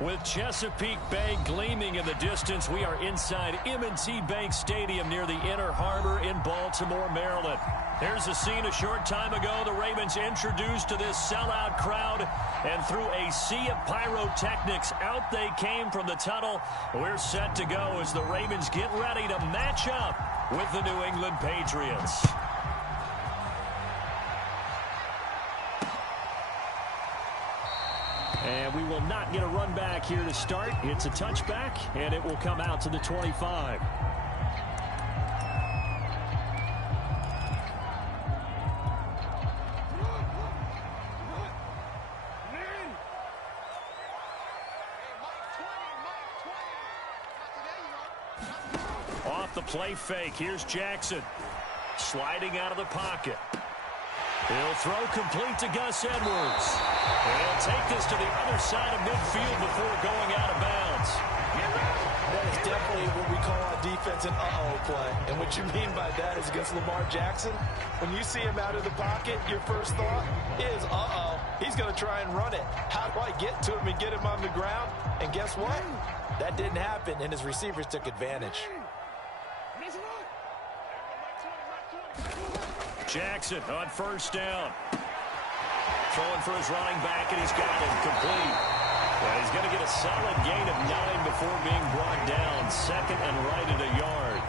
With Chesapeake Bay gleaming in the distance, we are inside M&T Bank Stadium near the Inner Harbor in Baltimore, Maryland. Here's a scene a short time ago. The Ravens introduced to this sellout crowd, and through a sea of pyrotechnics, out they came from the tunnel. We're set to go as the Ravens get ready to match up with the New England Patriots. And we will not get a run back here to start. It's a touchback, and it will come out to the 25. Off the play fake, here's Jackson. Sliding out of the pocket. He'll throw complete to Gus Edwards. And he'll take this to the other side of midfield before going out of bounds. That is definitely what we call our defense an uh-oh play. And what you mean by that is against Lamar Jackson, when you see him out of the pocket, your first thought is, uh-oh, he's going to try and run it. How do I get to him and get him on the ground? And guess what? That didn't happen, and his receivers took advantage. Jackson on first down. Throwing for his running back, and he's got him complete. And he's going to get a solid gain of 9 before being brought down. Second and right at a yard.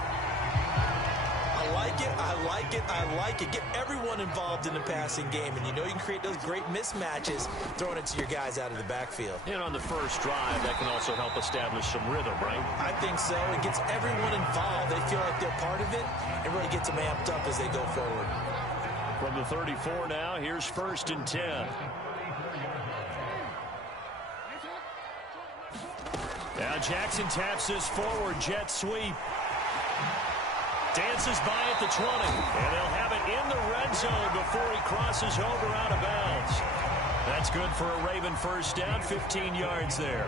I like it, I like it, I like it. Get everyone involved in the passing game, and you know you can create those great mismatches throwing it to your guys out of the backfield. And on the first drive, that can also help establish some rhythm, right? I think so. It gets everyone involved. They feel like they're part of it and really gets them amped up as they go forward. From the 34 now, here's first and 10. Now Jackson taps this forward jet sweep. Dances by at the 20. And they'll have it in the red zone before he crosses over out of bounds. That's good for a Raven first down, 15 yards there.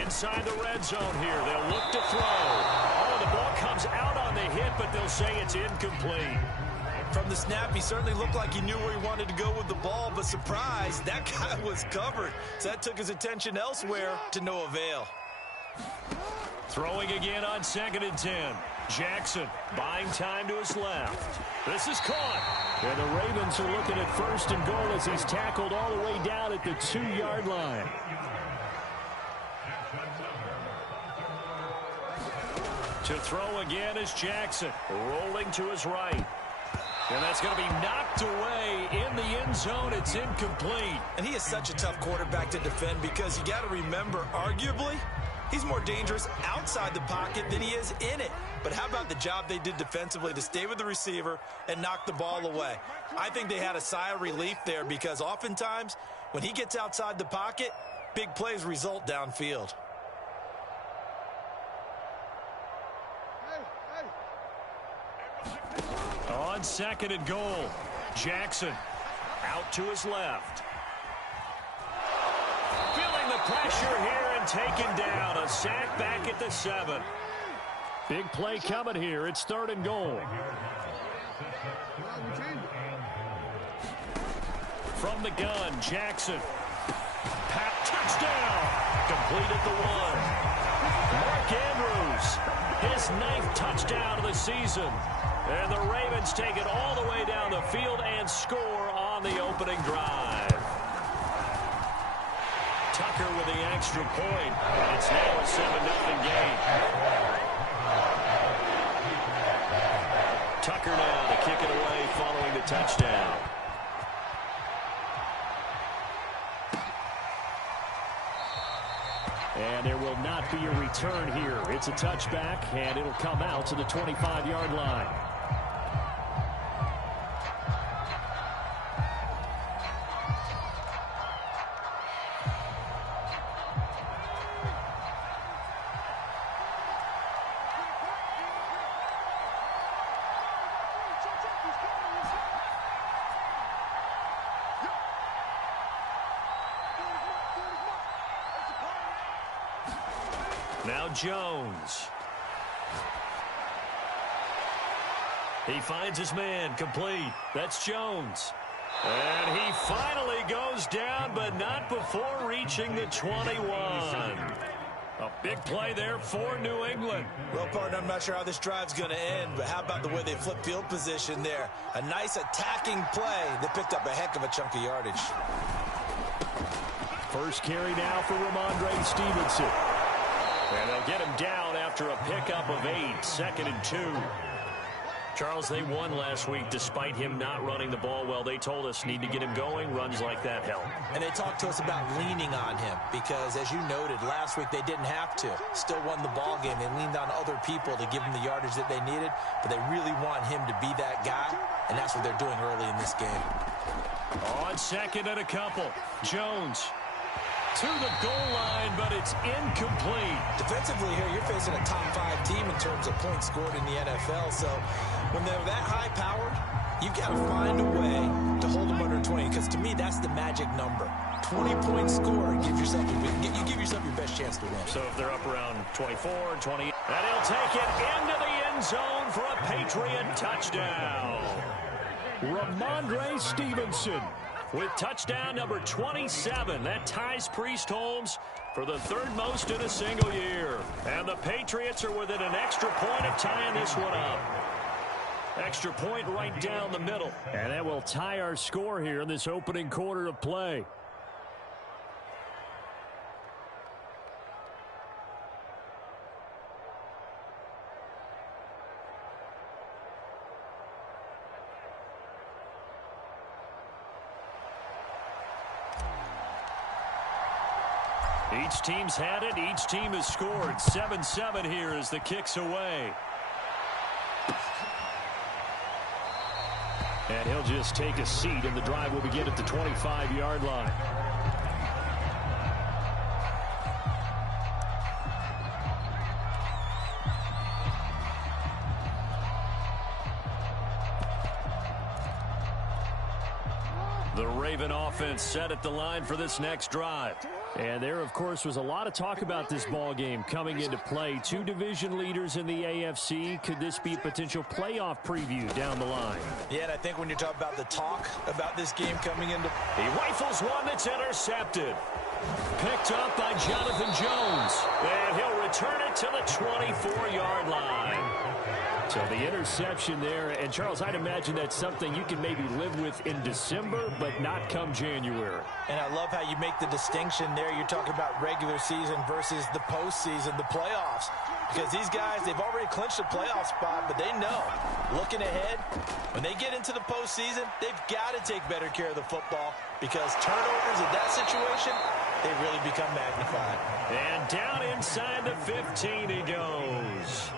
Inside the red zone here. They'll look to throw. Oh, the ball comes out on the hit, but they'll say it's incomplete. From the snap, he certainly looked like he knew where he wanted to go with the ball, but surprise, that guy was covered. So that took his attention elsewhere to no avail. Throwing again on second and 10. Jackson buying time to his left. This is caught. And the Ravens are looking at first and goal as he's tackled all the way down at the 2-yard line. To throw again is Jackson, rolling to his right. And that's going to be knocked away in the end zone. It's incomplete. And he is such a tough quarterback to defend because you got to remember, arguably, he's more dangerous outside the pocket than he is in it. But how about the job they did defensively to stay with the receiver and knock the ball away? I think they had a sigh of relief there because oftentimes when he gets outside the pocket, big plays result downfield. On second and goal, Jackson out to his left. Feeling the pressure here and taken down. A sack back at the 7. Big play coming here. It's third and goal. From the gun, Jackson. Touchdown. Complete at the 1. Mark Andrews, his 9th touchdown of the season. And the Ravens take it all the way down the field and score on the opening drive. Tucker with the extra point. And it's now a 7-0 game. Tucker now to kick it away following the touchdown. And there will not be a return here. It's a touchback, and it'll come out to the 25-yard line. Now Jones. He finds his man, complete. That's Jones. And he finally goes down, but not before reaching the 21. A big play there for New England. Well, partner, I'm not sure how this drive's going to end, but how about the way they flip field position there? A nice attacking play that picked up a heck of a chunk of yardage. First carry now for Ramondre Stevenson. And they'll get him down after a pickup of 8, 2nd and 2. Charles, they won last week despite him not running the ball well. They told us need to get him going. Runs like that help. And they talked to us about leaning on him because, as you noted, last week they didn't have to. Still won the ball game. They leaned on other people to give them the yardage that they needed, but they really want him to be that guy, and that's what they're doing early in this game. On 2nd and a couple, Jones to the goal line, but it's incomplete. Defensively here, you're facing a top 5 team in terms of points scored in the NFL, so when they're that high-powered, you've got to find a way to hold them under 20, because to me, that's the magic number. 20 points scored, you give yourself your best chance to win. So if they're up around 24, 20, and he'll take it into the end zone for a Patriot touchdown. Ramondre Stevenson with touchdown number 27. That ties Priest Holmes for the 3rd most in a single year. And the Patriots are within an extra point of tying this one up. Extra point right down the middle. And that will tie our score here in this opening quarter of play. Each team's had it. Each team has scored. 7-7 here as the kick's away. And he'll just take a seat, and the drive will begin at the 25-yard line. The Raven offense set at the line for this next drive. And there, of course, was a lot of talk about this ball game coming into play. 2 division leaders in the AFC. Could this be a potential playoff preview down the line? Yeah, and I think when you talk about the talk about this game coming into... He rifles one that's intercepted. Picked up by Jonathan Jones. And he'll return it to the 24-yard line. So the interception there, and Charles, I'd imagine that's something you can maybe live with in December, but not come January. And I love how you make the distinction there. You're talking about regular season versus the postseason, the playoffs. Because these guys, they've already clinched a playoff spot, but they know, looking ahead, when they get into the postseason, they've got to take better care of the football because turnovers in that situation, they really become magnified. And down inside the 15 he goes.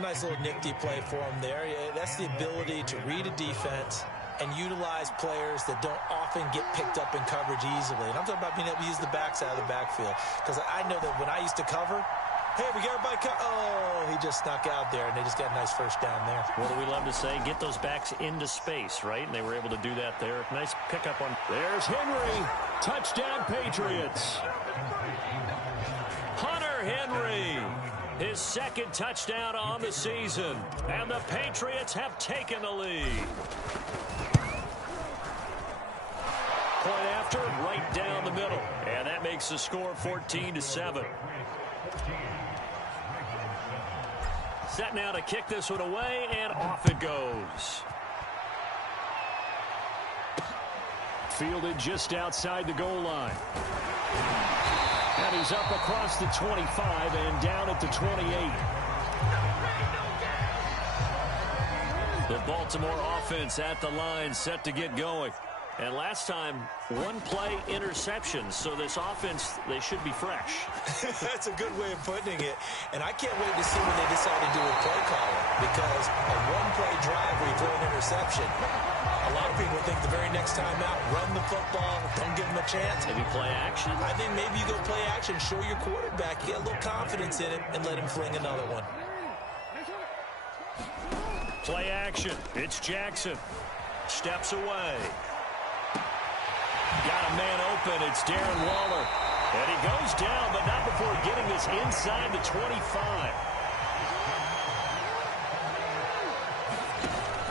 Nice little nifty play for him there. Yeah, that's the ability to read a defense and utilize players that don't often get picked up in coverage easily. And I'm talking about being able to use the backside of the backfield. Because I know that when I used to cover, hey, we got everybody oh, he just snuck out there, and they just got a nice first down there. What do we love to say? Get those backs into space, right? And they were able to do that there. Nice pickup on. There's Henry. Touchdown, Patriots. Hunter Henry. His 2nd touchdown on the season. And the Patriots have taken the lead. Point after, right down the middle. And that makes the score 14-7. Set now to kick this one away, and off it goes. Fielded just outside the goal line. And he's up across the 25 and down at the 28. The Baltimore offense at the line set to get going. And last time, 1-play interception. So this offense, they should be fresh. That's a good way of putting it. And I can't wait to see what they decide to do with play calling. Because a 1-play drive where you throw an interception, a lot of people think the very next time out, run the football, don't give them a chance. Maybe play action? I think maybe you go play action, show your quarterback, you get a little confidence in him, and let him fling another one. Play action. It's Jackson. Steps away. Got a man open. It's Darren Waller. And he goes down, but not before getting this inside the 25.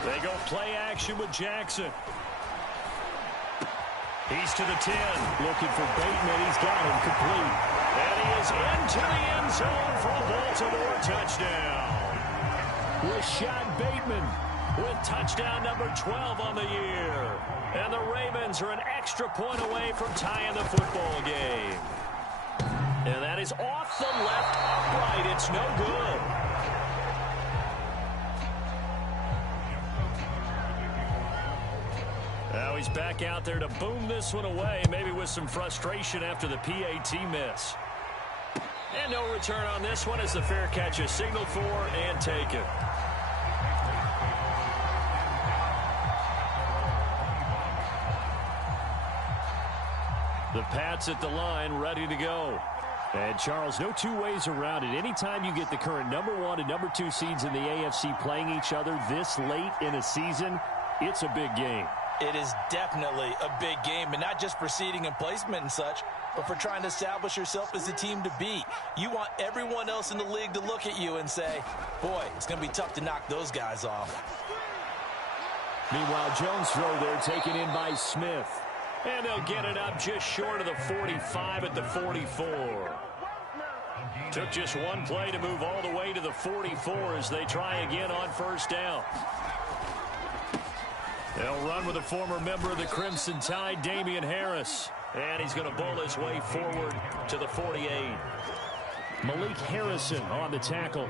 They go play action with Jackson. He's to the 10. Looking for Bateman. He's got him complete. And he is into the end zone for a Baltimore touchdown. Rashad Bateman with touchdown number 12 on the year. And the Ravens are an extra point away from tying the football game. And that is off the left upright. It's no good. Now he's back out there to boom this one away, maybe with some frustration after the PAT miss. And no return on this one as the fair catch is signaled for and taken. The Pats at the line, ready to go. And, Charles, no two ways around it. Anytime you get the current number 1 and number 2 seeds in the AFC playing each other this late in a season, it's a big game. It is definitely a big game, and not just for seeding and placement and such, but for trying to establish yourself as the team to beat. You want everyone else in the league to look at you and say, boy, it's going to be tough to knock those guys off. Meanwhile, Jones' throw there taken in by Smith. And they'll get it up just short of the 45 at the 44. Took just one play to move all the way to the 44 as they try again on first down. They'll run with a former member of the Crimson Tide, Damian Harris. And he's going to bowl his way forward to the 48. Malik Harrison on the tackle.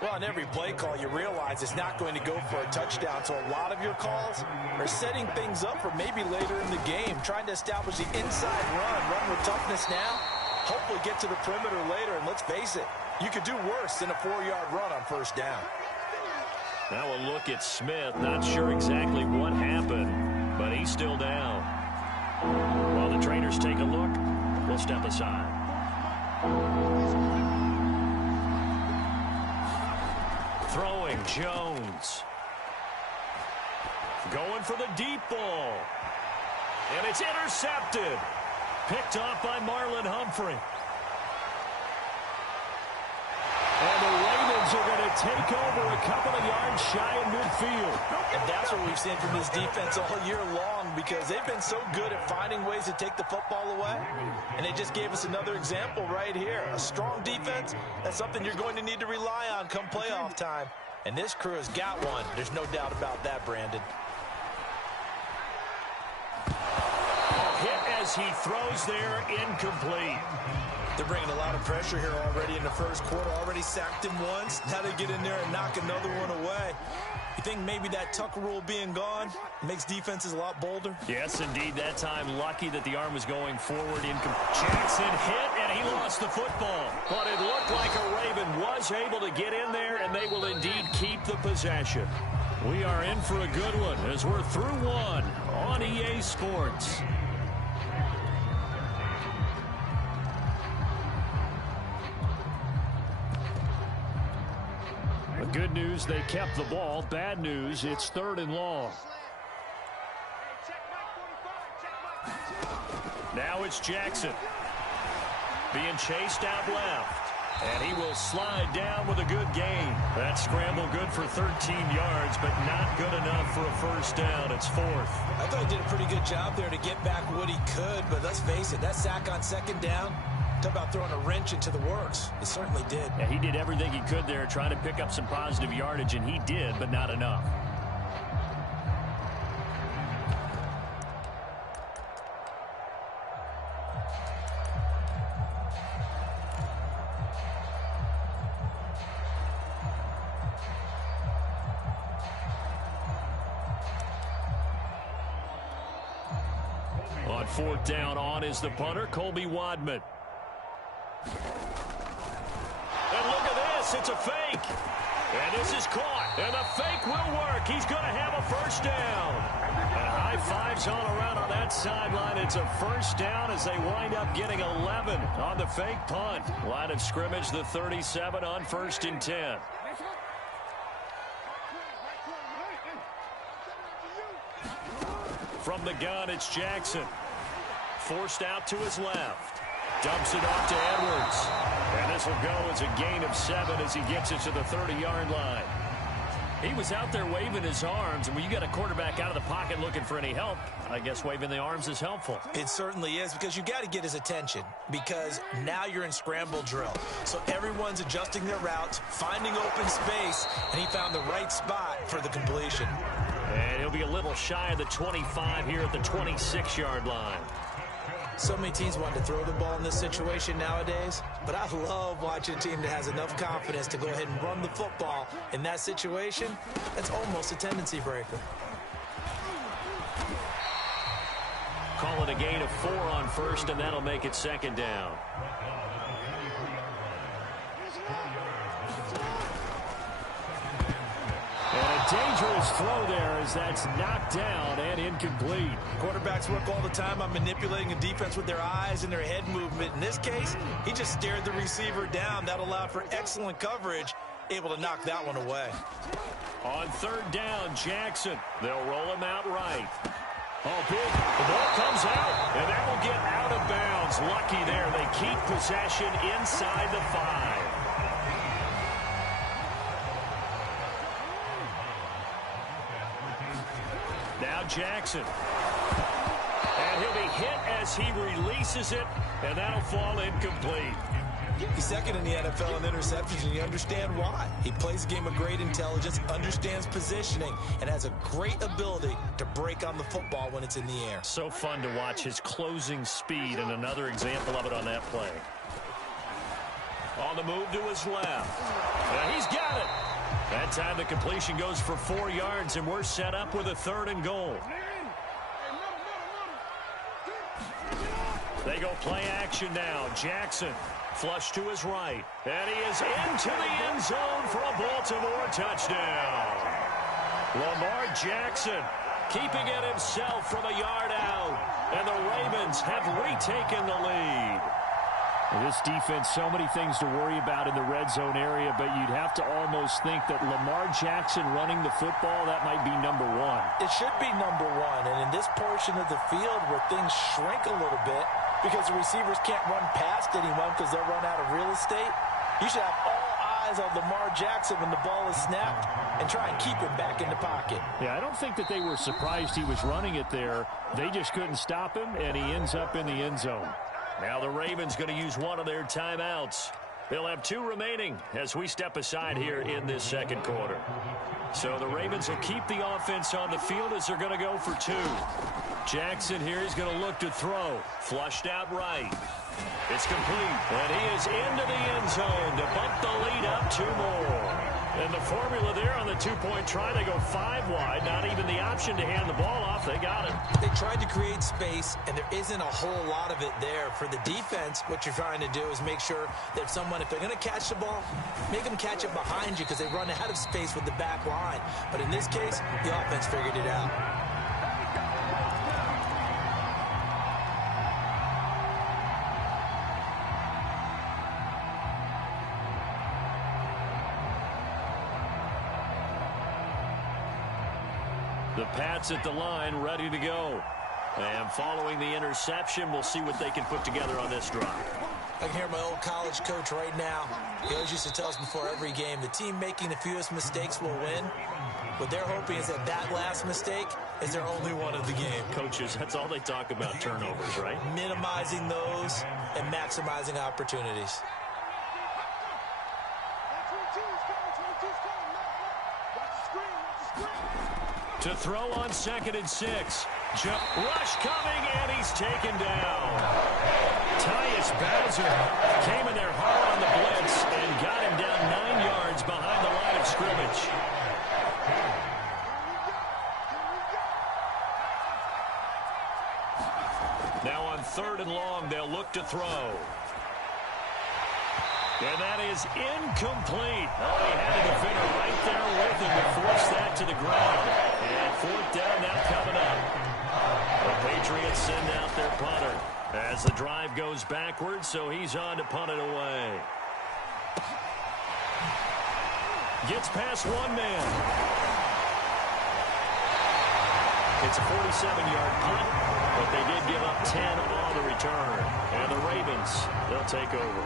Well, on every play call, you realize it's not going to go for a touchdown. So a lot of your calls are setting things up for maybe later in the game, trying to establish the inside run with toughness now, hopefully get to the perimeter later. And let's face it, you could do worse than a 4-yard run on first down. Now a look at Smith. Not sure exactly what happened, but he's still down. While the trainers take a look, we'll step aside. Throwing, Jones. Going for the deep ball. And it's intercepted. Picked off by Marlon Humphrey. And the Ravens are going to take over a couple of yards shy of midfield. And that's what we've seen from this defense all year long, because they've been so good at finding ways to take the football away. And they just gave us another example right here. A strong defense, that's something you're going to need to rely on come playoff time. And this crew has got one. There's no doubt about that, Brandon. Hit as he throws there, incomplete. They're bringing a lot of pressure here already in the first quarter. Already sacked him once. Now they get in there and knock another one away. You think maybe that Tucker rule being gone makes defenses a lot bolder? Yes, indeed. That time lucky that the arm was going forward. Jackson hit, and he lost the football. But it looked like a Raven was able to get in there, and they will indeed keep the possession. We are in for a good one as we're through one on EA Sports. Good news, they kept the ball. Bad news, it's 3rd and long. Now it's Jackson. Being chased out left. And he will slide down with a good gain. That scramble good for 13 yards, but not good enough for a first down. It's 4th. I thought he did a pretty good job there to get back what he could, but let's face it, that sack on 2nd down, talk about throwing a wrench into the works. It certainly did. Yeah, he did everything he could there, trying to pick up some positive yardage, and he did, but not enough. On 4th down, on is the punter, Colby Wadman. And look at this, it's a fake. And this is caught, and the fake will work. He's going to have a first down. And high fives all around on that sideline. It's a first down as they wind up getting 11 on the fake punt. Line of scrimmage, the 37 on 1st and 10. From the gun, it's Jackson. Forced out to his left. Dumps it off to Edwards. And this will go as a gain of 7 as he gets it to the 30-yard line. He was out there waving his arms, and when you got a quarterback out of the pocket looking for any help, I guess waving the arms is helpful. It certainly is, because you got to get his attention, because now you're in scramble drill. So everyone's adjusting their routes, finding open space, and he found the right spot for the completion. And he'll be a little shy of the 25 here at the 26-yard line. So many teams want to throw the ball in this situation nowadays, but I love watching a team that has enough confidence to go ahead and run the football in that situation. That's almost a tendency breaker. Call it a gain of 4 on first, and that'll make it second down. And a dangerous throw there as that's knocked down and incomplete. Quarterbacks work all the time on manipulating a defense with their eyes and their head movement. In this case, he just stared the receiver down. That allowed for excellent coverage, able to knock that one away. On third down, Jackson. They'll roll him out right. Oh, big. The ball comes out, and that will get out of bounds. Lucky there. They keep possession inside the 5. Now Jackson. And he'll be hit as he releases it, and that'll fall incomplete. He's second in the NFL in interceptions, and you understand why. He plays a game of great intelligence, understands positioning, and has a great ability to break on the football when it's in the air. So fun to watch his closing speed, and another example of it on that play. On the move to his left. And he's got it. That time the completion goes for 4 yards, and we're set up with a 3rd and goal. They go play action now. Jackson flush to his right. And he is into the end zone for a Baltimore touchdown. Lamar Jackson keeping it himself from a yard out. And the Ravens have retaken the lead. This defense, so many things to worry about in the red zone area, but you'd have to almost think that Lamar Jackson running the football, that might be number 1. It should be number 1, and in this portion of the field where things shrink a little bit because the receivers can't run past anyone because they'll run out of real estate, you should have all eyes on Lamar Jackson when the ball is snapped and try and keep him back in the pocket. Yeah, I don't think that they were surprised he was running it there. They just couldn't stop him, and he ends up in the end zone. Now the Ravens going to use one of their timeouts. They'll have 2 remaining as we step aside here in this second quarter. So the Ravens will keep the offense on the field as they're going to go for 2. Jackson here is going to look to throw. Flushed out right. It's complete. And he is into the end zone to bump the lead up 2 more. And the formula there on the 2-point try, they go 5 wide. Not even the option to hand the ball off. They got it. They tried to create space, and there isn't a whole lot of it there. For the defense, what you're trying to do is make sure that someone, if they're going to catch the ball, make them catch it behind you because they run out of space with the back line. But in this case, the offense figured it out. The Pats at the line, ready to go. And following the interception, we'll see what they can put together on this drive. I can hear my old college coach right now. He always used to tell us before every game, the team making the fewest mistakes will win. What they're hoping is that that last mistake is their only one of the game. Coaches, that's all they talk about, turnovers, right? Minimizing those and maximizing opportunities. To throw on 2nd and 6. Jump rush coming, and he's taken down. Tyus Bowser came in there hard on the blitz and got him down 9 yards behind the line of scrimmage. Now on 3rd and long, they'll look to throw. And that is incomplete. Oh, he had a defender right there with him to force that to the ground. And 4th down now coming up. The Patriots send out their punter as the drive goes backwards, so he's on to punt it away. Gets past 1 man. It's a 47-yard punt, but they did give up 10 on the return. And the Ravens, they'll take over.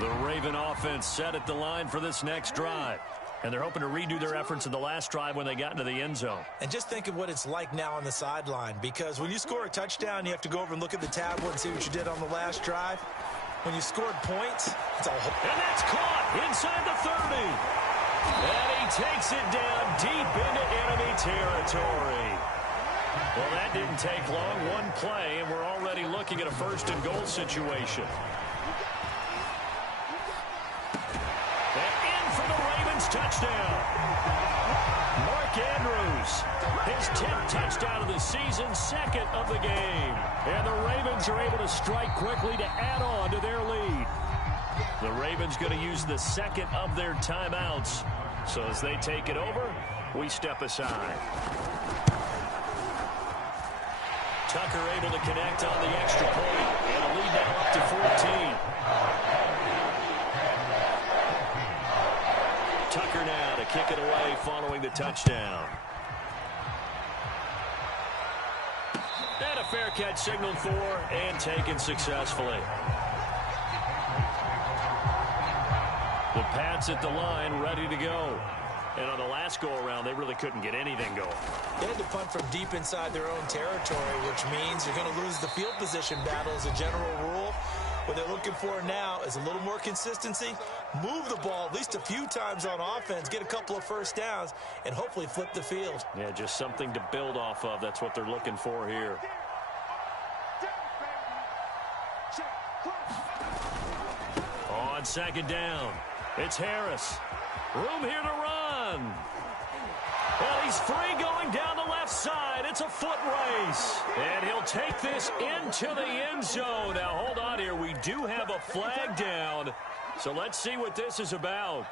The Raven offense set at the line for this next drive. And they're hoping to redo their efforts in the last drive when they got into the end zone. And just think of what it's like now on the sideline, because when you score a touchdown, you have to go over and look at the tablet and see what you did on the last drive. When you scored points, it's a whole... And that's caught inside the 30. And he takes it down deep into enemy territory. Well, that didn't take long. One play, and we're already looking at a first-and-goal situation. Touchdown. Mark Andrews, his 10th touchdown of the season, second of the game. And the Ravens are able to strike quickly to add on to their lead. The Ravens going to use the second of their timeouts. So as they take it over, we step aside. Tucker able to connect on the extra point. And a lead now up to 14. Tucker now to kick it away following the touchdown. And a fair catch signaled for and taken successfully. The Pats at the line ready to go. And on the last go-around, they really couldn't get anything going. They had to punt from deep inside their own territory, which means you're going to lose the field position battle as a general rule. What they're looking for now is a little more consistency, move the ball at least a few times on offense, get a couple of first downs, and hopefully flip the field. Yeah, just something to build off of. That's what they're looking for here. On second down, it's Harris. Room here to run. Well, he's free going down the left side. It's a foot race. And he'll take this into the end zone. Now, hold on here. We do have a flag down. So let's see what this is about.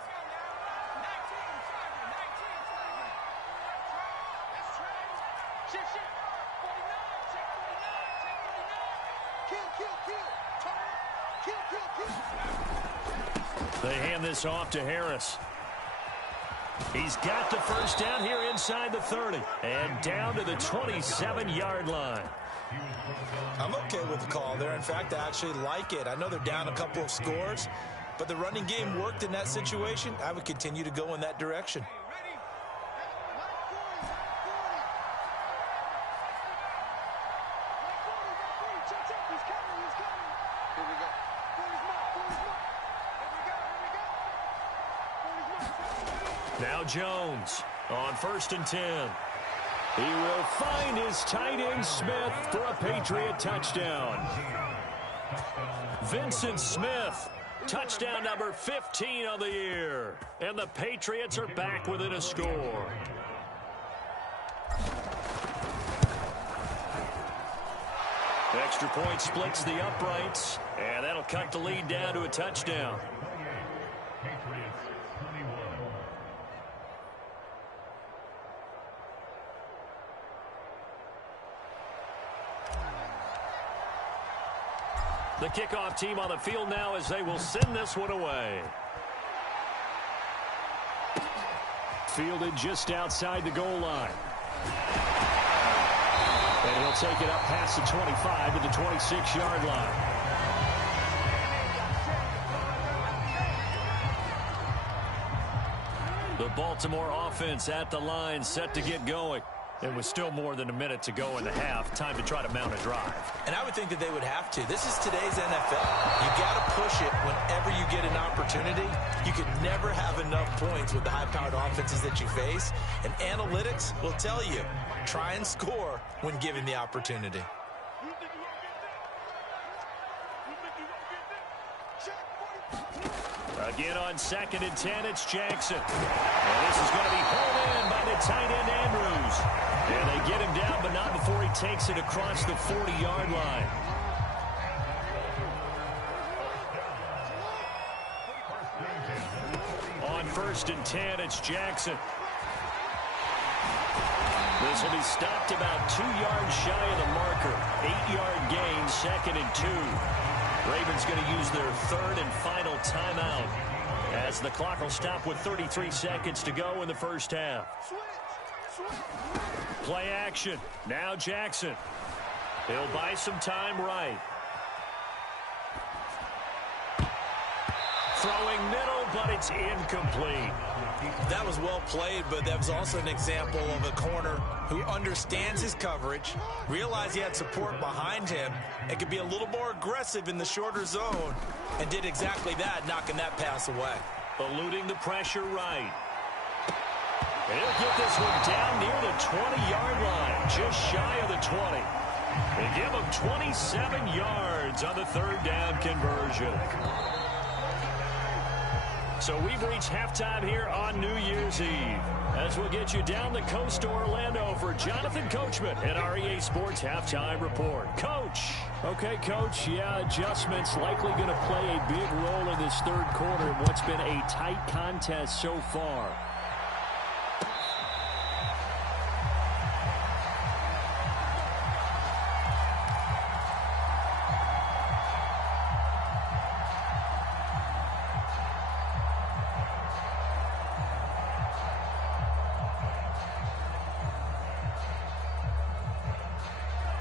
They hand this off to Harris. He's got the first down here inside the 30 and down to the 27-yard line. I'm okay with the call there. In fact, I actually like it. I know they're down a couple of scores, but the running game worked in that situation. I would continue to go in that direction. Now Jones on 1st and 10. He will find his tight end Smith for a Patriot touchdown. Vincent Smith, touchdown number 15 of the year. And the Patriots are back within a score. Extra point splits the uprights, and that'll cut the lead down to a touchdown. The kickoff team on the field now as they will send this one away. Fielded just outside the goal line. And he'll take it up past the 25 to the 26-yard line. The Baltimore offense at the line set to get going. And with still more than a minute to go in the half, time to try to mount a drive. And I would think that they would have to. This is today's NFL. You got to push it whenever you get an opportunity. You can never have enough points with the high-powered offenses that you face. And analytics will tell you, try and score when given the opportunity. Again on 2nd and 10, it's Jackson. And this is going to be hauled in by the tight end Andrews. And they get him down, but not before he takes it across the 40-yard line. On 1st and 10, it's Jackson. This will be stopped about 2 yards shy of the marker. 8-yard gain, 2nd and 2. Ravens going to use their 3rd and final timeout as the clock will stop with 33 seconds to go in the first half. Play action. Now Jackson. He'll buy some time right. Throwing middle, but it's incomplete. That was well played, but that was also an example of a corner who understands his coverage, realized he had support behind him, and could be a little more aggressive in the shorter zone, and did exactly that, knocking that pass away. Eluding the pressure right. He'll get this one down near the 20-yard line, just shy of the 20. They give him 27 yards on the third down conversion. So we've reached halftime here on New Year's Eve. As we'll get you down the coast to Orlando for Jonathan Coachman at our EA Sports Halftime Report. Coach. Okay, Coach, adjustments likely going to play a big role in this third quarter in what's been a tight contest so far.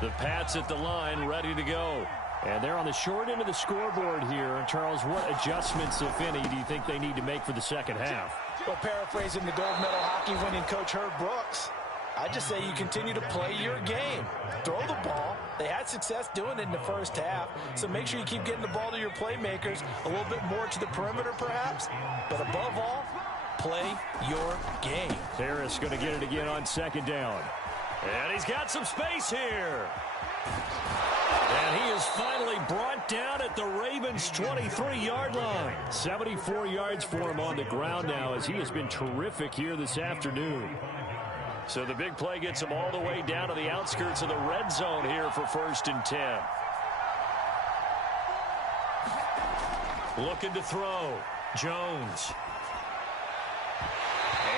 The Pats at the line, ready to go. And they're on the short end of the scoreboard here. Charles, what adjustments, if any, do you think they need to make for the second half? Well, paraphrasing the gold medal hockey winning coach Herb Brooks, I just say you continue to play your game. Throw the ball. They had success doing it in the first half, so make sure you keep getting the ball to your playmakers, a little bit more to the perimeter perhaps, but above all, play your game. Harris going to get it again on second down. And he's got some space here. And he is finally brought down at the Ravens' 23-yard line. 74 yards for him on the ground now, as he has been terrific here this afternoon. So the big play gets him all the way down to the outskirts of the red zone here for 1st and 10. Looking to throw. Jones.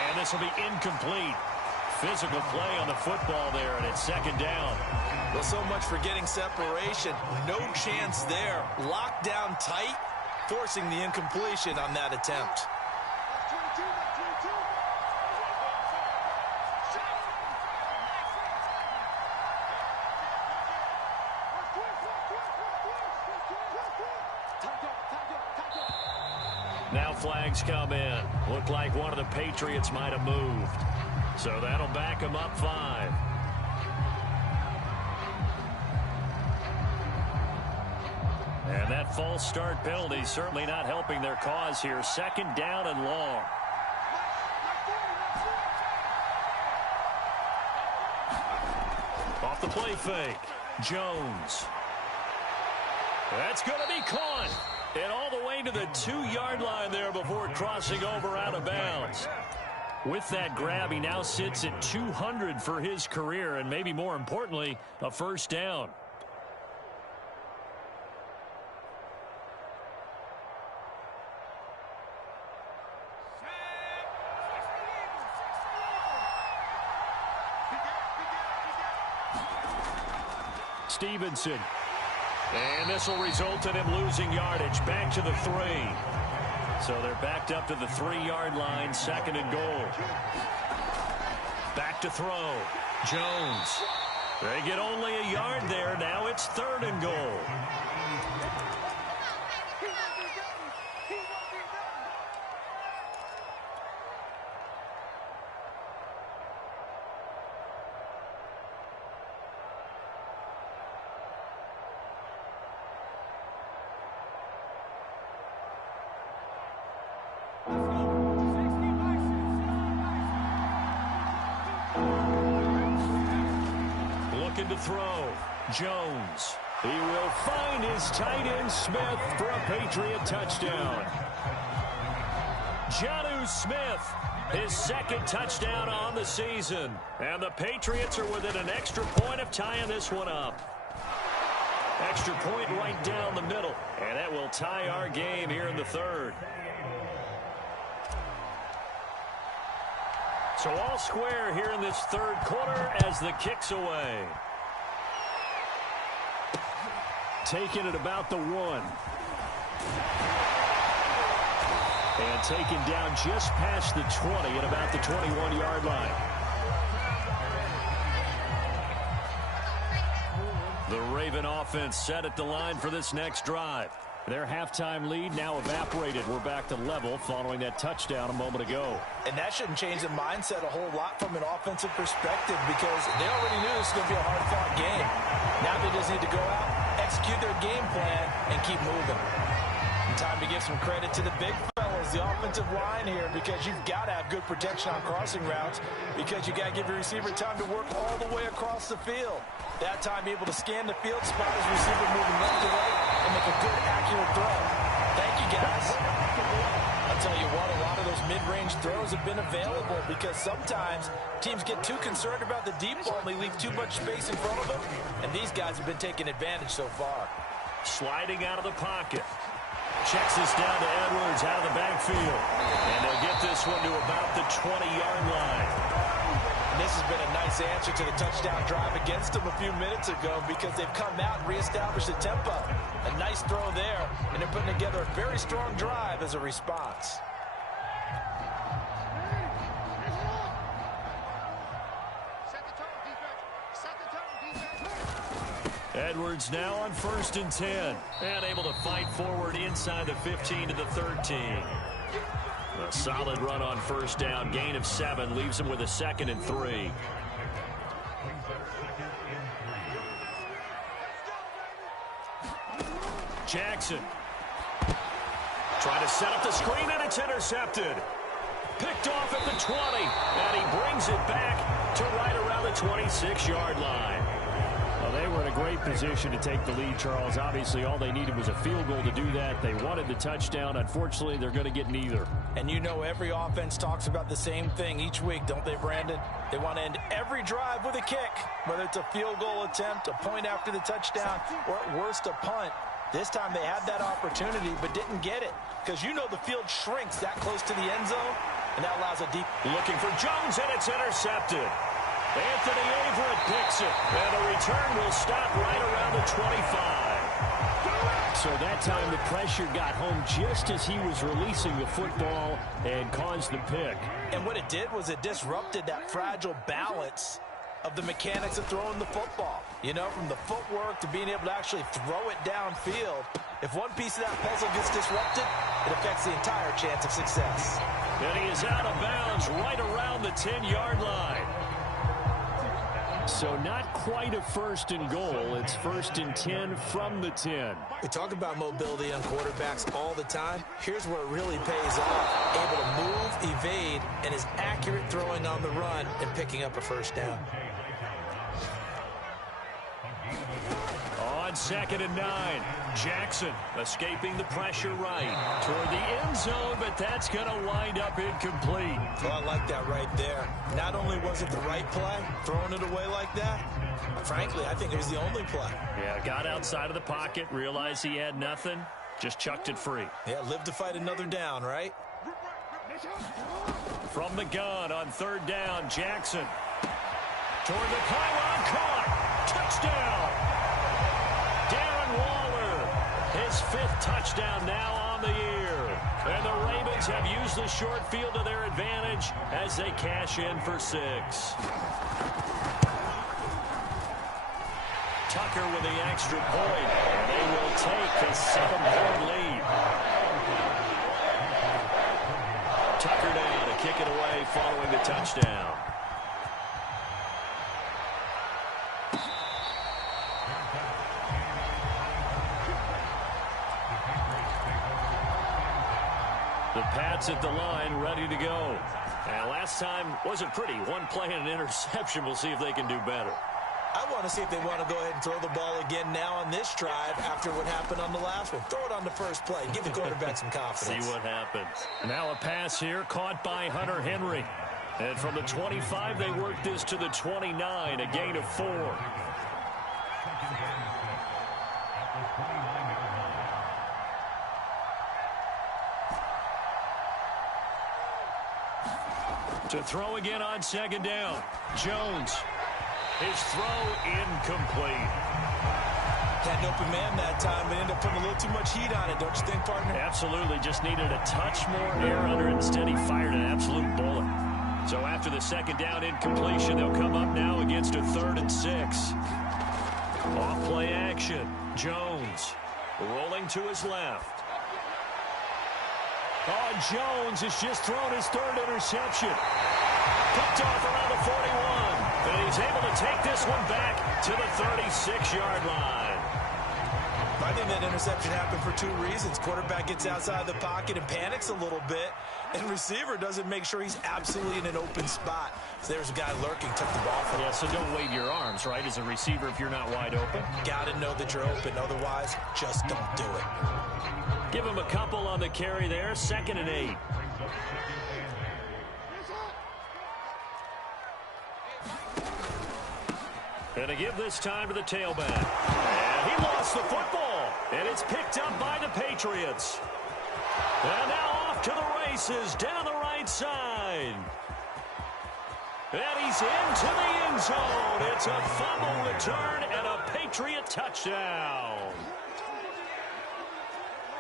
And this will be incomplete. Physical play on the football there, and it's second down. Well, so much for getting separation. No chance there. Locked down tight, forcing the incompletion on that attempt. Now flags come in. Looked like one of the Patriots might have moved. So that'll back them up 5. And that false start penalty certainly not helping their cause here. Second down and long. Off the play fake. Jones. That's going to be caught. And all the way to the 2-yard line there before crossing over out of bounds. With that grab, he now sits at 200 for his career, and maybe more importantly, a first down. Stevenson. And this will result in him losing yardage. Back to the 3. So they're backed up to the 3-yard line, 2nd and goal. Back to throw. Jones. They get only a yard there. Now it's 3rd and goal. To throw. Jones. He will find his tight end Smith for a Patriot touchdown. Jonnu Smith, his 2nd touchdown on the season. And the Patriots are within an extra point of tying this one up. Extra point right down the middle. And that will tie our game here in the 3rd. So all square here in this 3rd quarter as the kick's away. Taken at about the 1. And taken down just past the 20 at about the 21-yard line. The Raven offense set at the line for this next drive. Their halftime lead now evaporated. We're back to level following that touchdown a moment ago. And that shouldn't change the mindset a whole lot from an offensive perspective because they already knew this was going to be a hard-fought game. Now they just need to go out, execute their game plan, and keep moving. And time to give some credit to the big fellas, the offensive line here, because you've got to have good protection on crossing routes because you got to give your receiver time to work all the way across the field. That time able to scan the field, spot his receiver moving left to right, and make a good, accurate throw. Thank you, guys. I'll tell you what, a lot of those mid-range throws have been available because sometimes teams get too concerned about the deep ball and they leave too much space in front of them, and these guys have been taking advantage so far. Sliding out of the pocket. Checks this down to Edwards out of the backfield. And they'll get this one to about the 20-yard line. And this has been a nice answer to the touchdown drive against them a few minutes ago because they've come out and reestablished the tempo. A nice throw there, and they're putting together a very strong drive as a response. Edwards now on 1st and 10. And able to fight forward inside the 15 to the 13. A solid run on 1st down. Gain of 7 leaves him with a 2nd and 3. Jackson. Trying to set up the screen, and it's intercepted. Picked off at the 20. And he brings it back to right around the 26-yard line. Well, they were in a great position to take the lead, Charles. Obviously, all they needed was a field goal to do that. They wanted the touchdown. Unfortunately, they're going to get neither. And you know every offense talks about the same thing each week, don't they, Brandon? They want to end every drive with a kick, whether it's a field goal attempt, a point after the touchdown, or at worst a punt. This time they had that opportunity but didn't get it because you know the field shrinks that close to the end zone, and that allows a deep. Looking for Jones, and it's intercepted. Anthony Averett picks it, and the return will stop right around the 25. So that time the pressure got home just as he was releasing the football and caused the pick. And what it did was it disrupted that fragile balance of the mechanics of throwing the football. You know, from the footwork to being able to actually throw it downfield. If one piece of that puzzle gets disrupted, it affects the entire chance of success. And he is out of bounds right around the 10-yard line. So not quite a 1st and goal. It's 1st and 10 from the 10. We talk about mobility on quarterbacks all the time. Here's where it really pays off. Able to move, evade, and is accurate throwing on the run and picking up a 1st down. On 2nd and 9, Jackson escaping the pressure right toward the end zone, but that's going to wind up incomplete. Well, I like that right there. Not only was it the right play, throwing it away like that, frankly, I think it was the only play. Yeah, got outside of the pocket, realized he had nothing, just chucked it free. Yeah, live to fight another down, right? From the gun on 3rd down, Jackson. Toward the pylon, caught. Touchdown. Darren Waller, his 5th touchdown now on the year. And the Ravens have used the short field to their advantage as they cash in for 6. Tucker with the extra point. They will take the 7-point lead. Tucker down to kick it away following the touchdown. The Pats at the line, ready to go. And last time wasn't pretty. One play and an interception. We'll see if they can do better. I want to see if they want to go ahead and throw the ball again now on this drive after what happened on the last one. Throw it on the first play. Give the quarterback some confidence. See what happens. Now a pass here caught by Hunter Henry. And from the 25, they work this to the 29, a gain of 4. To throw again on 2nd down. Jones. His throw incomplete. Had an open man that time, but ended up putting a little too much heat on it, don't you think, partner? Absolutely. Just needed a touch more air under it. Instead, he fired an absolute bullet. So after the 2nd down incompletion, they'll come up now against a 3rd and 6. Off play action. Jones Rolling to his left. Oh, Jones has just thrown his third interception. Picked off around the 41. And he's able to take this one back to the 36-yard line. I think that interception happened for two reasons. Quarterback gets outside the pocket and panics a little bit, and receiver doesn't make sure he's absolutely in an open spot. So there's a guy lurking, took the ball from him. Yeah, so don't wave your arms, right, as a receiver if you're not wide open. Got to know that you're open. Otherwise, just don't do it. Give him a couple on the carry there. 2nd and 8. And to give this time to the tailback. And he lost the football. And it's picked up by the Patriots. And now off to the races down the right side. And he's into the end zone. It's a fumble return and a Patriot touchdown.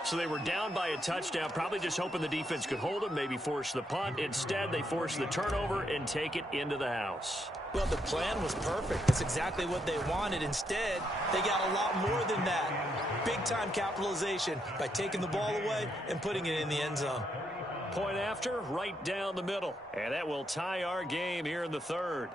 So they were down by a touchdown, probably just hoping the defense could hold them, maybe force the punt. Instead, they forced the turnover and take it into the house. Well, the plan was perfect. That's exactly what they wanted. Instead, they got a lot more than that. Big-time capitalization by taking the ball away and putting it in the end zone. Point after, right down the middle. And that will tie our game here in the third.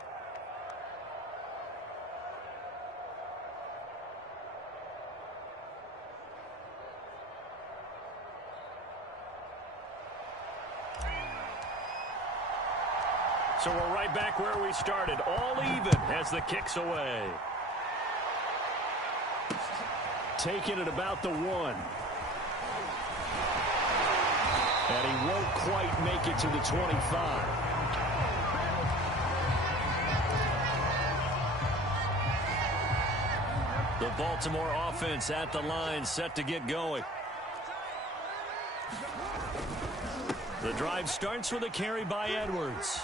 So we're right back where we started, all even as the kick's away. Taking it about the 1. And he won't quite make it to the 25. The Baltimore offense at the line, set to get going. The drive starts with a carry by Edwards.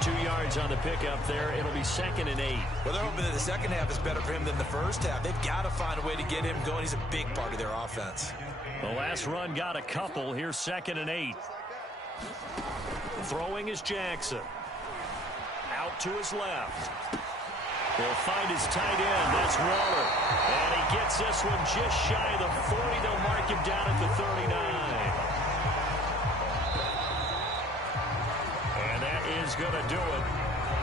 2 yards on the pickup there. It'll be 2nd and 8. Well, they're hoping that the second half is better for him than the first half. They've got to find a way to get him going. He's a big part of their offense. The last run got a couple. Here's 2nd and 8. Throwing is Jackson. Out to his left. He'll find his tight end. That's Waller. And he gets this one just shy of the 40. They'll mark him down at the 39. Is going to do it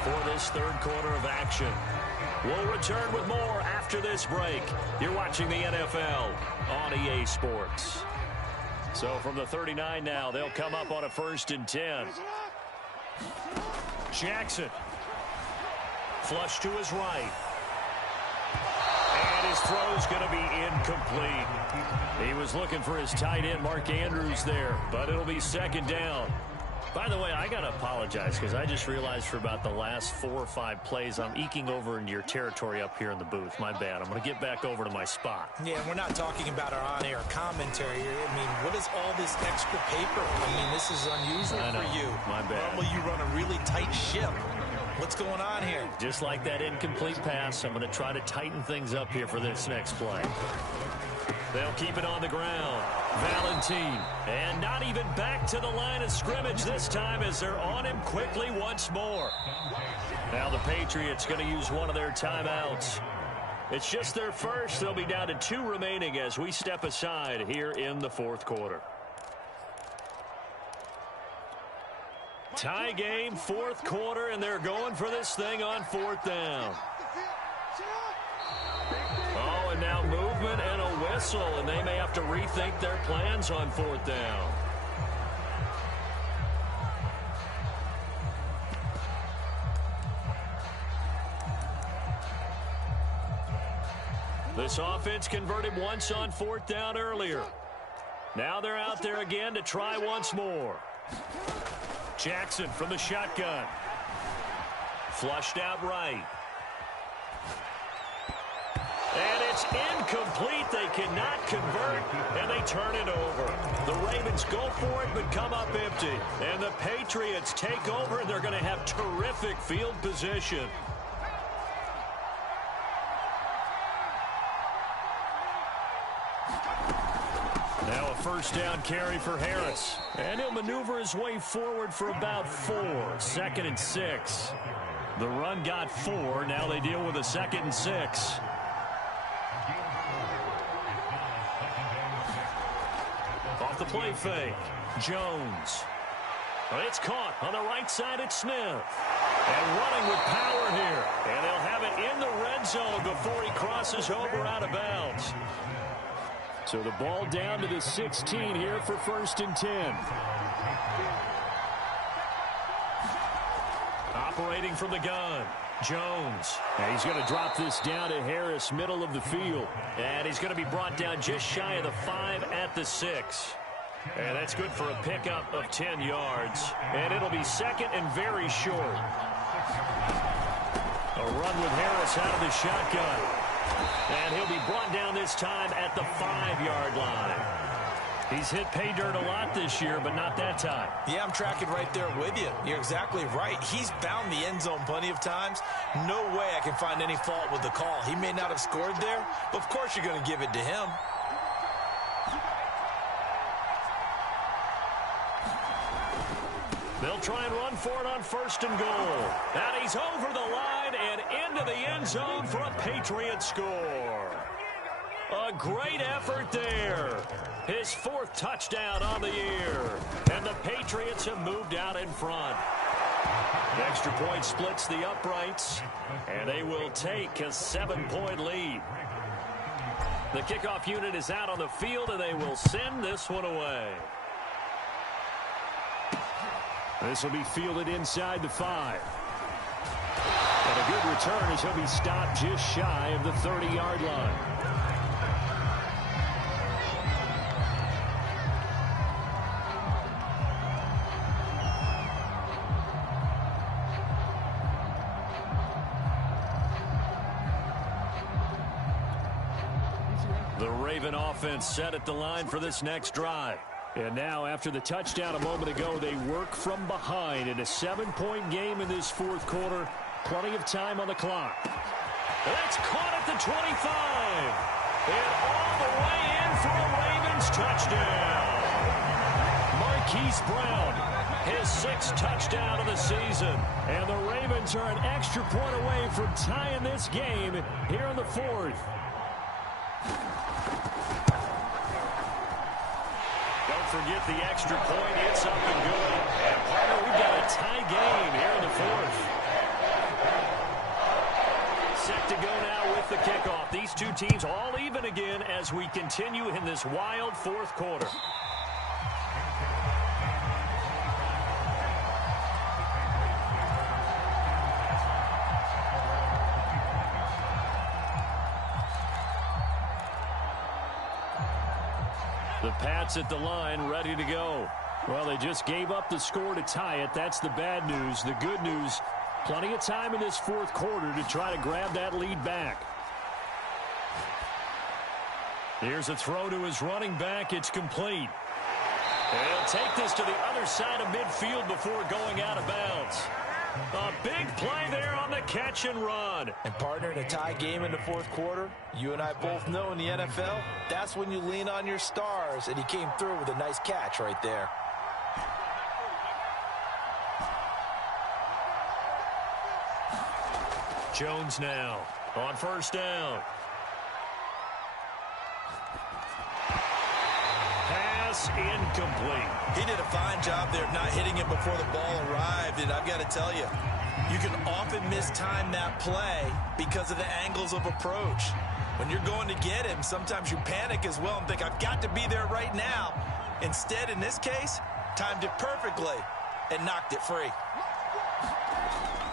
for this third quarter of action. We'll return with more after this break. You're watching the NFL on EA Sports. So from the 39 now, they'll come up on a 1st and 10. Jackson. Flush to his right. And his throw's going to be incomplete. He was looking for his tight end, Mark Andrews, there, but it'll be 2nd down. By the way, I got to apologize because I just realized for about the last 4 or 5 plays, I'm eking over into your territory up here in the booth. My bad. I'm going to get back over to my spot. Yeah, we're not talking about our on-air commentary here. I mean, what is all this extra paper? I mean, this is unusual for you. My bad. Normally you run a really tight ship. What's going on here? Just like that incomplete pass, I'm going to try to tighten things up here for this next play. They'll keep it on the ground. Valentine. And not even back to the line of scrimmage this time as they're on him quickly once more. Now the Patriots going to use one of their timeouts. It's just their first. They'll be down to 2 remaining as we step aside here in the 4th quarter. Tie game, 4th quarter, and they're going for this thing on 4th down. Oh, and now movement and a whistle, and they may have to rethink their plans on 4th down. This offense converted once on 4th down earlier. Now they're out there again to try once more. Jackson from the shotgun. Flushed out right. And it's incomplete. They cannot convert, and they turn it over. The Ravens go for it, but come up empty. And the Patriots take over, and they're going to have terrific field position. Now a 1st down carry for Harris. And he'll maneuver his way forward for about 4. 2nd and 6. The run got 4. Now they deal with a 2nd and 6. Off the play fake. Jones. It's caught on the right side at Smith. And running with power here. And they'll have it in the red zone before he crosses over out of bounds. So the ball down to the 16 here for 1st and 10. Operating from the gun. Jones. And he's going to drop this down to Harris, middle of the field. And he's going to be brought down just shy of the 5 at the 6. And that's good for a pickup of 10 yards. And it'll be 2nd and very short. A run with Harris out of the shotgun. And he'll be brought down this time at the 5-yard line. He's hit pay dirt a lot this year, but not that time. Yeah, I'm tracking right there with you. You're exactly right. He's found the end zone plenty of times. No way I can find any fault with the call. He may not have scored there, but of course you're going to give it to him. They'll try and run for it on 1st and goal. And he's over the line and into the end zone for a Patriot score. A great effort there. His 4th touchdown on the year. And the Patriots have moved out in front. The extra point splits the uprights. And they will take a 7-point lead. The kickoff unit is out on the field, and they will send this one away. This will be fielded inside the 5. And a good return as he'll be stopped just shy of the 30-yard line. The Raven offense set at the line for this next drive. And now, after the touchdown a moment ago, they work from behind in a 7-point game in this 4th quarter. Plenty of time on the clock. That's caught at the 25. And all the way in for a Ravens touchdown. Marquise Brown, his 6th touchdown of the season. And the Ravens are an extra point away from tying this game here in the 4th. Don't forget the extra point. It's up and good. And partner, we've got a tie game here in the 4th. Set to go now with the kickoff. These two teams all even again as we continue in this wild 4th quarter. The Pats at the line, ready to go. Well, they just gave up the score to tie it. That's the bad news. The good news, plenty of time in this 4th quarter to try to grab that lead back. Here's a throw to his running back. It's complete. And he'll take this to the other side of midfield before going out of bounds. A big play there on the catch and run. And partner, in a tie game in the 4th quarter, you and I both know in the NFL, that's when you lean on your stars, and he came through with a nice catch right there. Jones now on 1st down. Pass incomplete. He did a fine job there of not hitting it before the ball arrived, and I've got to tell you, you can often mistime that play because of the angles of approach. When you're going to get him, sometimes you panic as well and think, I've got to be there right now. Instead, in this case, timed it perfectly and knocked it free.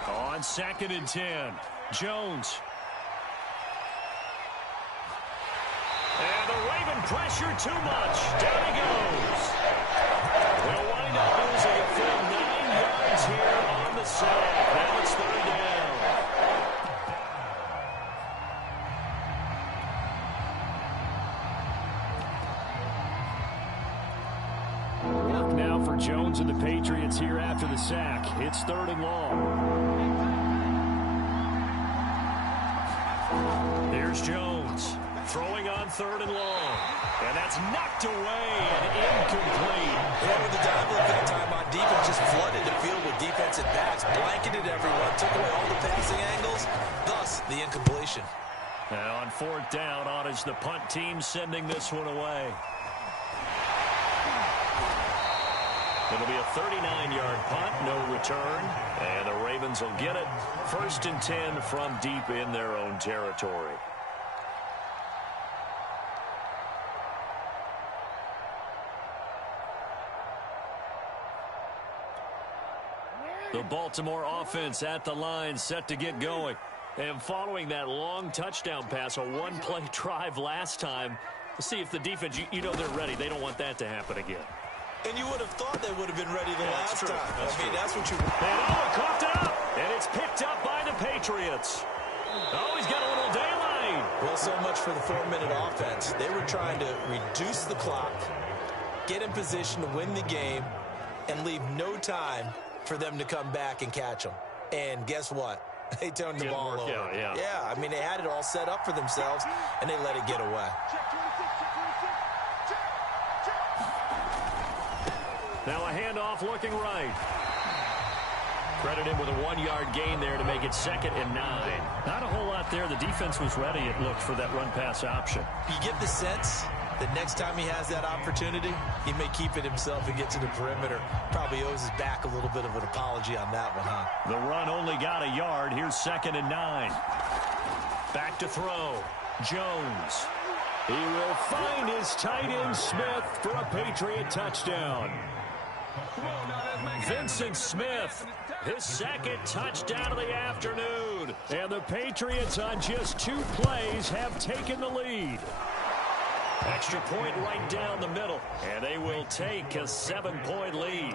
On 2nd and 10, Jones. And the Raven pressure too much. Down he goes. They'll wind up losing a full 9 yards here on the sack. Now it's 3rd down. Work now for Jones and the Patriots here after the sack. It's 3rd and long. Here's Jones. Throwing on 3rd and long. And that's knocked away and incomplete. Yeah, with the dive look that time on defense, just flooded the field with defensive backs, blanketed everyone, took away all the passing angles, thus the incompletion. Now on 4th down, on is the punt team sending this one away. It'll be a 39-yard punt, no return, and the Ravens will get it 1st and 10 from deep in their own territory. The Baltimore offense at the line, set to get going. And following that long touchdown pass, a one-play drive last time, let's see if the defense, you know they're ready. They don't want that to happen again. And you would have thought they would have been ready the last time. That's what you... And coughed it up, and it's picked up by the Patriots. Oh, he's got a little daylight. Well, so much for the 4-minute offense. They were trying to reduce the clock, get in position to win the game, and leave no time for them to come back and catch them. And guess what? They turned the ball over. Yeah, I mean, they had it all set up for themselves, and they let it get away. Now a handoff looking right. Credit him with a 1-yard gain there to make it 2nd and 9. Not a whole lot there. The defense was ready, it looked, for that run-pass option. You get the sense that next time he has that opportunity, he may keep it himself and get to the perimeter. Probably owes his back a little bit of an apology on that one, huh? The run only got a yard. Here's 2nd and 9. Back to throw. Jones. He will find his tight end Smith for a Patriot touchdown. Vincent Smith, his 2nd touchdown of the afternoon. And the Patriots on just 2 plays have taken the lead. Extra point right down the middle, and they will take a 7-point lead.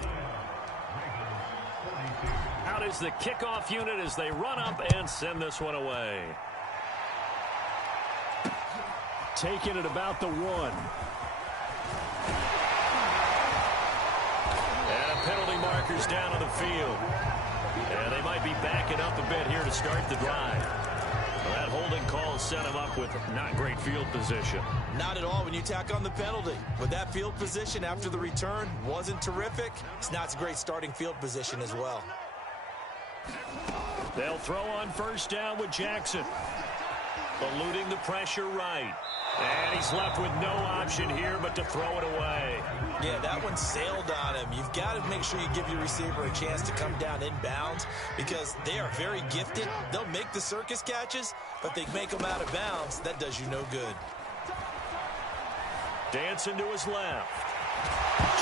Out is the kickoff unit as they run up and send this one away. Taking it about the 1. And a penalty marker's down on the field. And they might be backing up a bit here to start the drive. Well, that holding call set him up with not great field position. Not at all when you tack on the penalty. With that field position after the return wasn't terrific. It's not a great starting field position as well. They'll throw on 1st down with Jackson. Eluding the pressure right. And he's left with no option here but to throw it away. Yeah, that one sailed on him. You've got to make sure you give your receiver a chance to come down inbounds because they are very gifted. They'll make the circus catches, but they make them out of bounds. That does you no good. Dancing to his left.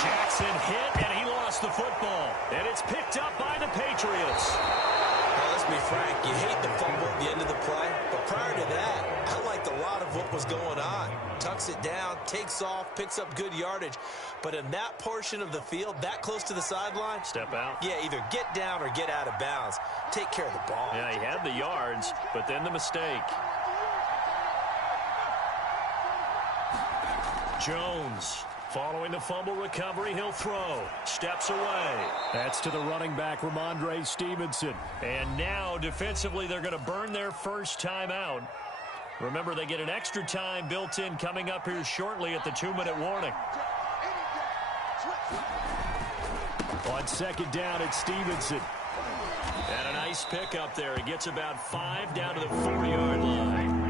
Jackson hit, and he lost the football. And it's picked up by the Patriots. Now, let's be frank. You hate the fumble at the end of the play, but prior to that, I liked a lot of what was going on. Tucks it down, takes off, picks up good yardage. But in that portion of the field, that close to the sideline, step out. Yeah, either get down or get out of bounds. Take care of the ball. Yeah, he had the yards, but then the mistake. Jones. Following the fumble recovery, he'll throw. Steps away. That's to the running back, Ramondre Stevenson. And now, defensively, they're going to burn their first timeout. Remember, they get an extra time built in coming up here shortly at the 2-minute warning. On 2nd down, it's Stevenson. And a nice pick up there. He gets about 5 down to the 4-yard line.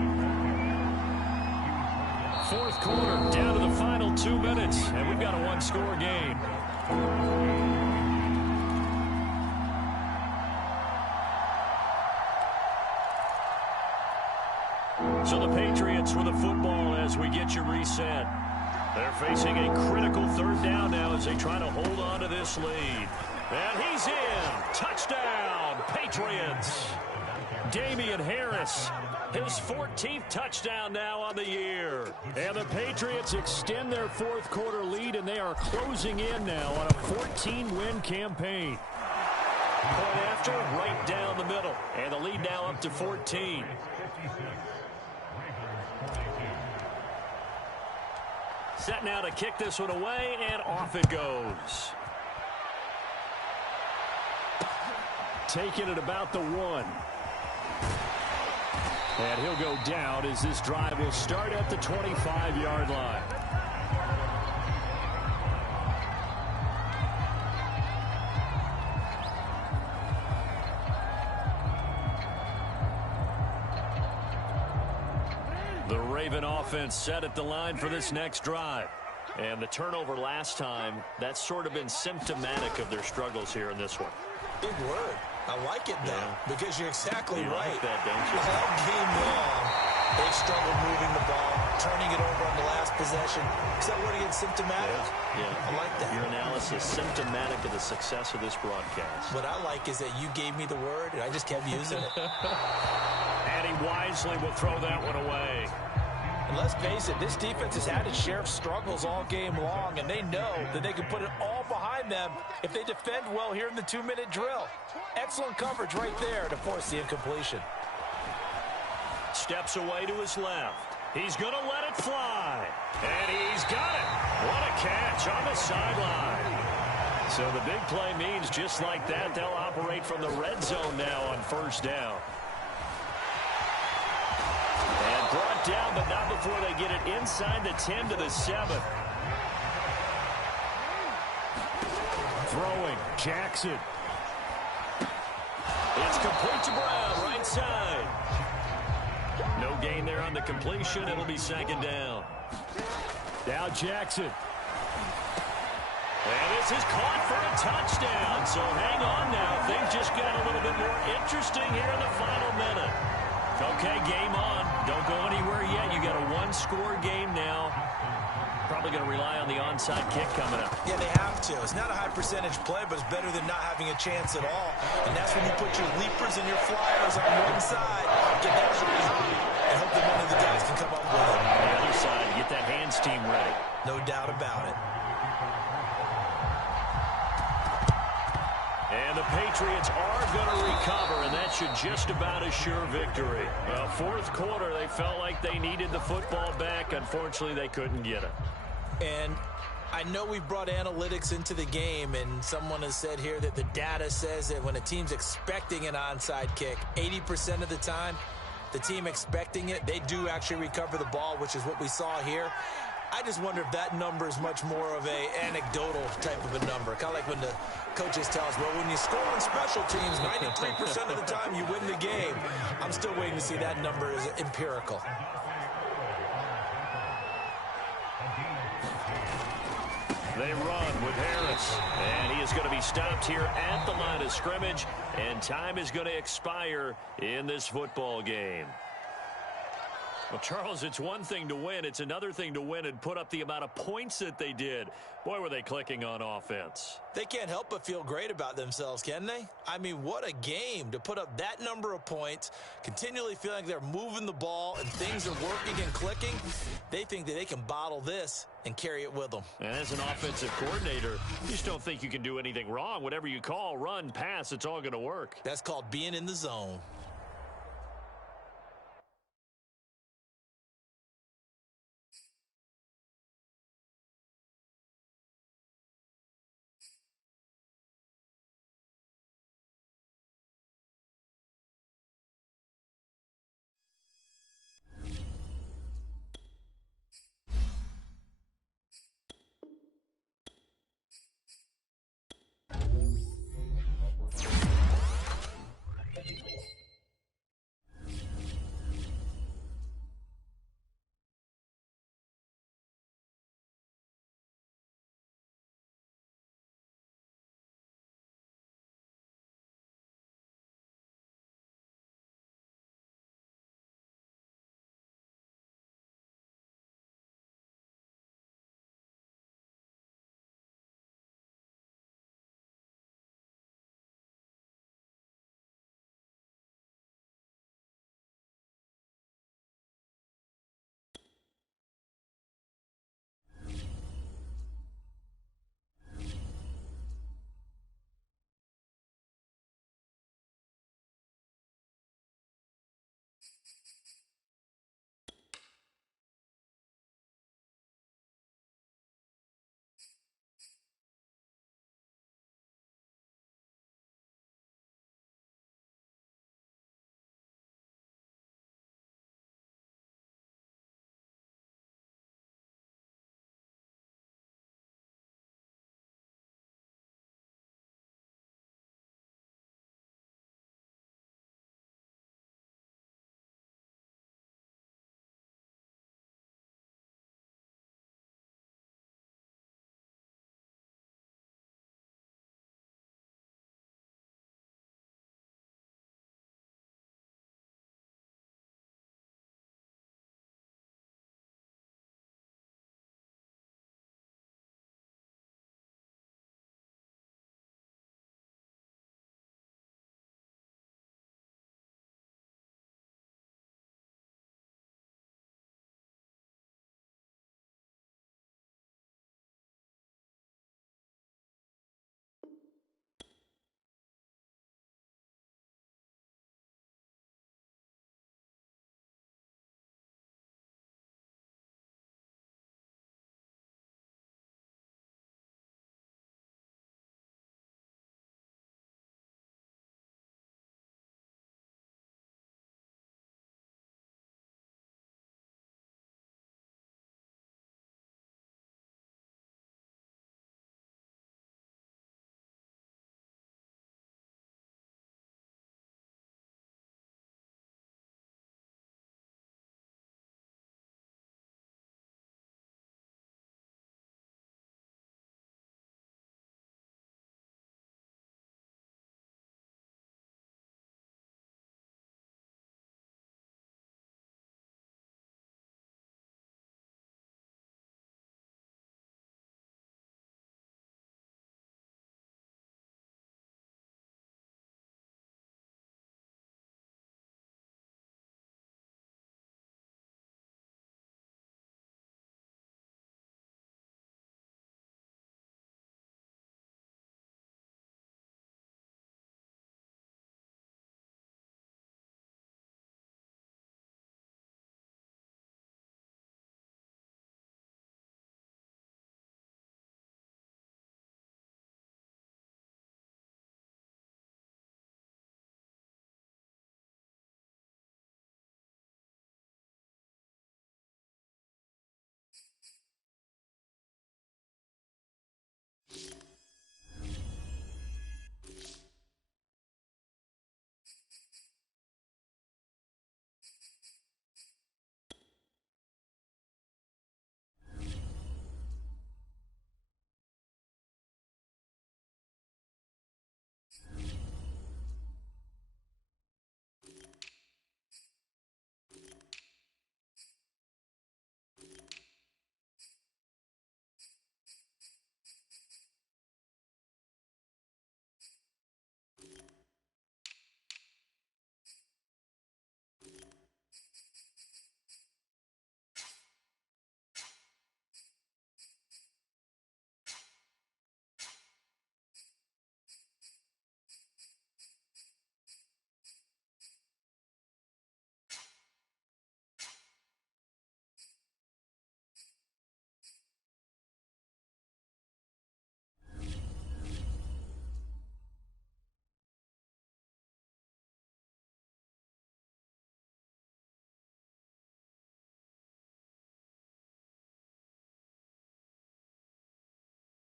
4th quarter, down to the final 2 minutes, and we've got a 1-score game. So the Patriots with the football as we get you reset. They're facing a critical 3rd down now as they try to hold on to this lead. And he's in. Touchdown, Patriots. Damian Harris, his 14th touchdown now on the year. And the Patriots extend their 4th quarter lead, and they are closing in now on a 14-win campaign. Point after, right down the middle. And the lead now up to 14. Set now to kick this one away, and off it goes. Taking it about the 1. And he'll go down as this drive will start at the 25-yard line. The Raven offense set at the line for this next drive. And the turnover last time, that's sort of been symptomatic of their struggles here in this one. Big word. I like it, though, because you're exactly right. Like that, don't you? All game long, they've struggled moving the ball, turning it over on the last possession. Is that word again, symptomatic? Yeah. I like that. Your analysis, symptomatic of the success of this broadcast. What I like is that you gave me the word, and I just kept using it. And he wisely will throw that one away. And let's face it, this defense has had its share of struggles all game long, and they know that they can put it all behind them if they defend well here in the 2-minute drill. Excellent coverage right there to force the incompletion. Steps away to his left. He's going to let it fly. And he's got it. What a catch on the sideline. So the big play means just like that, they'll operate from the red zone now on first down. And brought down, but not before they get it inside the 10 to the 7. Throwing, Jackson. It's complete to Brown, right side. No gain there on the completion. It'll be second down. Now Jackson. And this is caught for a touchdown. So hang on now. Things just got a little bit more interesting here in the final minute. Okay, game on. Don't go anywhere yet. You got a one-score game now. Probably going to rely on the onside kick coming up. Yeah, they have to. It's not a high-percentage play, but it's better than not having a chance at all. And that's when you put your leapers and your flyers on one side, get that high, and hope that one of the guys can come up with it. On the other side, get that hands team ready. No doubt about it. And the Patriots are going to recover, and that should just about assure victory. Well, fourth quarter, they felt like they needed the football back. Unfortunately, they couldn't get it. And I know we brought analytics into the game, and someone has said here that the data says that when a team's expecting an onside kick, 80% of the time, the team expecting it, they do actually recover the ball, which is what we saw here. I just wonder if that number is much more of a anecdotal type of a number. Kind of like when the coaches tell us, well, when you score on special teams, 93% of the time you win the game. I'm still waiting to see that number is empirical. They run with Harris, and he is going to be stopped here at the line of scrimmage, and time is going to expire in this football game. Well, Charles, it's one thing to win. It's another thing to win and put up the amount of points that they did. Boy, were they clicking on offense. They can't help but feel great about themselves, can they? I mean, what a game to put up that number of points, continually feeling like they're moving the ball and things are working and clicking. They think that they can bottle this and carry it with them. And as an offensive coordinator, you just don't think you can do anything wrong. Whatever you call, run, pass, it's all going to work. That's called being in the zone.